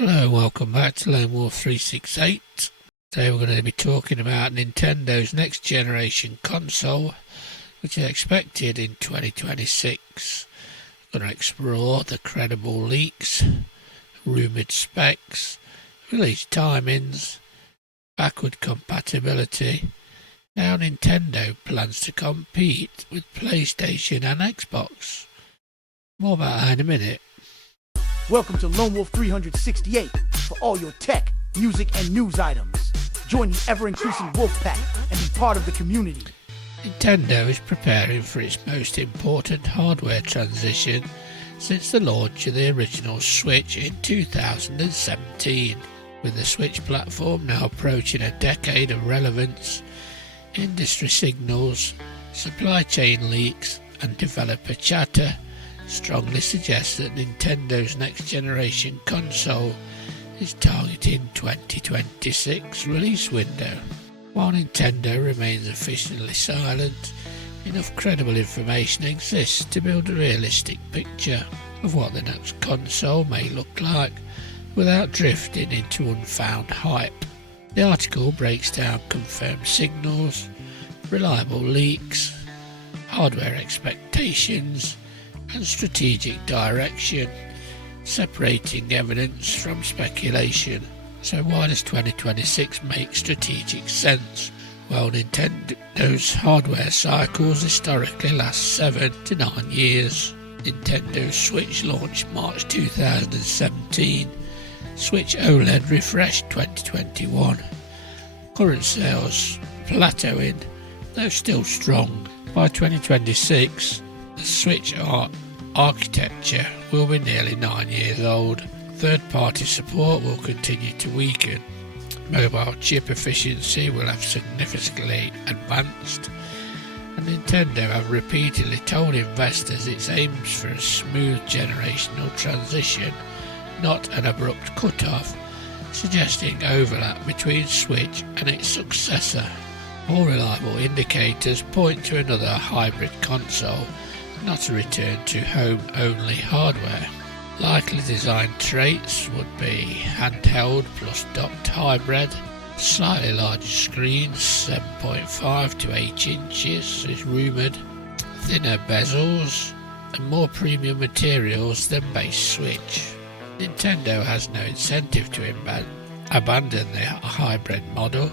Hello and welcome back to Lone Wolf 368. Today we're going to be talking about Nintendo's next generation console, which is expected in 2026. We're going to explore the credible leaks, rumoured specs, release timings, backward compatibility, how Nintendo plans to compete with PlayStation and Xbox. More about that in a minute. Welcome to Lone Wolf 368 for all your tech, music, and news items. Join the ever-increasing Wolf Pack and be part of the community. Nintendo is preparing for its most important hardware transition since the launch of the original Switch in 2017. With the Switch platform now approaching a decade of relevance, industry signals, supply chain leaks, and developer chatter strongly suggests that Nintendo's next generation console is targeting 2026 release window. While Nintendo remains officially silent, enough credible information exists to build a realistic picture of what the next console may look like without drifting into unfound hype. The article breaks down confirmed signals, reliable leaks, hardware expectations, and strategic direction, separating evidence from speculation. So why does 2026 make strategic sense? Well, Nintendo's hardware cycles historically last 7 to 9 years. Nintendo's Switch launched March 2017, Switch OLED refresh 2021. Current sales plateauing, though still strong. By 2026, the Switch architecture will be nearly 9 years old. Third-party support will continue to weaken. Mobile chip efficiency will have significantly advanced. And Nintendo have repeatedly told investors it aims for a smooth generational transition, not an abrupt cut-off, suggesting overlap between Switch and its successor. All reliable indicators point to another hybrid console, not a return to home-only hardware. Likely design traits would be handheld plus docked hybrid, slightly larger screens, 7.5 to 8 inches is rumoured, thinner bezels, and more premium materials than base Switch. Nintendo has no incentive to abandon the hybrid model.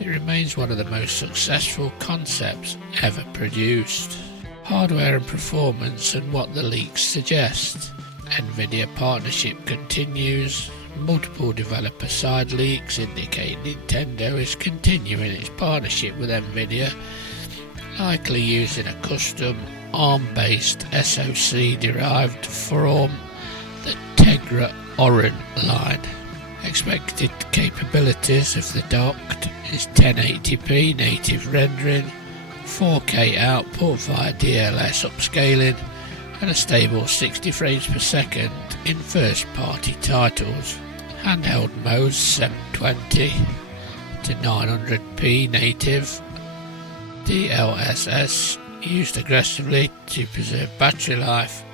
It remains one of the most successful concepts ever produced. Hardware and performance and what the leaks suggest. Nvidia partnership continues. Multiple developer side leaks indicate Nintendo is continuing its partnership with Nvidia, likely using a custom ARM-based SoC derived from the Tegra Orin line. Expected capabilities of the docked is 1080p native rendering, 4K output via DLS upscaling, and a stable 60 frames per second in first-party titles. Handheld modes 720 to 900p native, DLSS used aggressively to preserve battery life,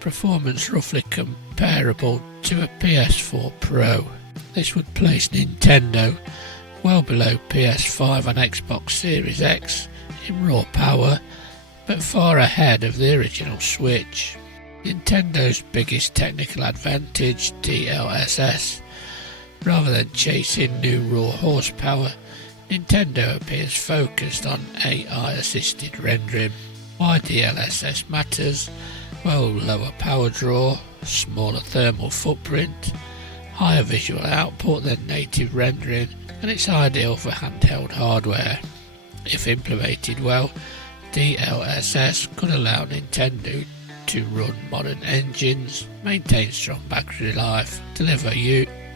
performance roughly comparable to a PS4 Pro. This would place Nintendo well below PS5 and Xbox Series X in raw power, but far ahead of the original Switch. Nintendo's biggest technical advantage, DLSS. Rather than chasing new raw horsepower, Nintendo appears focused on AI-assisted rendering. Why DLSS matters? Well, lower power draw, smaller thermal footprint, higher visual output than native rendering, and it's ideal for handheld hardware. If implemented well, DLSS could allow Nintendo to run modern engines, maintain strong battery life, deliver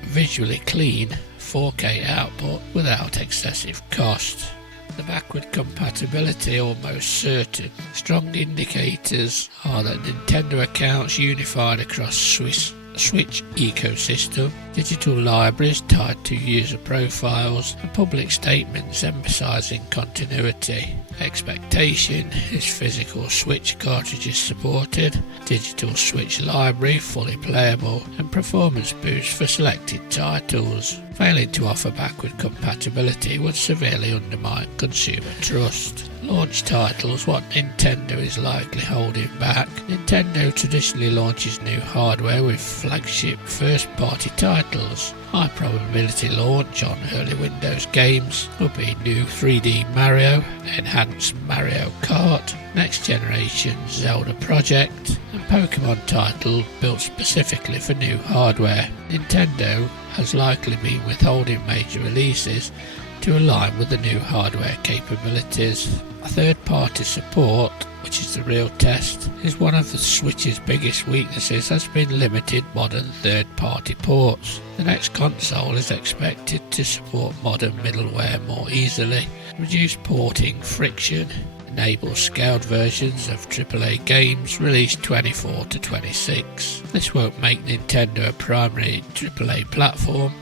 visually clean 4K output without excessive cost. The backward compatibility almost certain. Strong indicators are that Nintendo accounts unified across Switch ecosystem, digital libraries tied to user profiles, and public statements emphasising continuity. Expectation is physical Switch cartridges supported, digital Switch library fully playable, and performance boost for selected titles. Failing to offer backward compatibility would severely undermine consumer trust. Launch titles: what Nintendo is likely holding back. Nintendo traditionally launches new hardware with flagship first-party titles. High probability launch on early Windows games will be new 3D Mario, enhanced Mario Kart, next generation Zelda project, and Pokemon title built specifically for new hardware. Nintendo has likely been withholding major releases to align with the new hardware capabilities. Third-party support, which is the real test, is one of the Switch's biggest weaknesses, has been limited modern third-party ports. The next console is expected to support modern middleware more easily, reduce porting friction, enable scaled versions of AAA games released 24 to 26. This won't make Nintendo a primary AAA platform,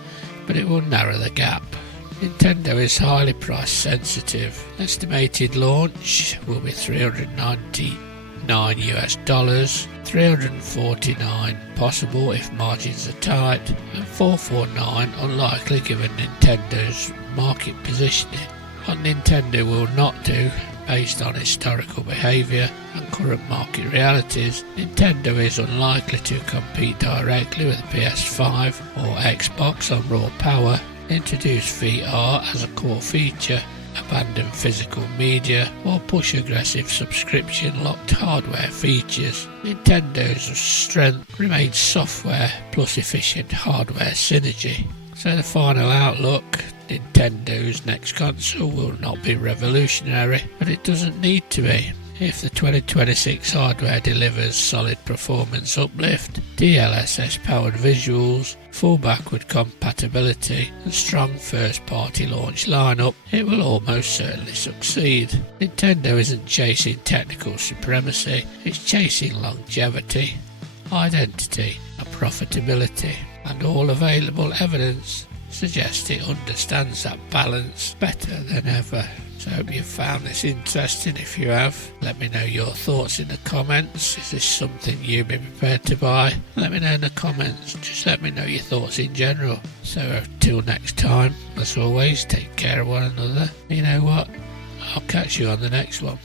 but it will narrow the gap. Nintendo is highly price sensitive. Estimated launch will be $399 US, $349 possible if margins are tight, and $449 unlikely given Nintendo's market positioning. What Nintendo will not do, based on historical behaviour and current market realities, Nintendo is unlikely to compete directly with PS5 or Xbox on raw power, introduce VR as a core feature, abandon physical media, or push aggressive subscription-locked hardware features. Nintendo's strength remains software plus efficient hardware synergy. So the final outlook: Nintendo's next console will not be revolutionary, but it doesn't need to be. If the 2026 hardware delivers solid performance uplift, DLSS powered visuals, full backward compatibility, and strong first-party launch lineup, it will almost certainly succeed. Nintendo isn't chasing technical supremacy, it's chasing longevity, identity, and profitability, and all available evidence suggests it understands that balance better than ever. So I hope you've found this interesting. If you have, let me know your thoughts in the comments. Is this something you'd be prepared to buy? Let me know in the comments. Just let me know your thoughts in general. So till next time, as always, take care of one another. You know what? I'll catch you on the next one.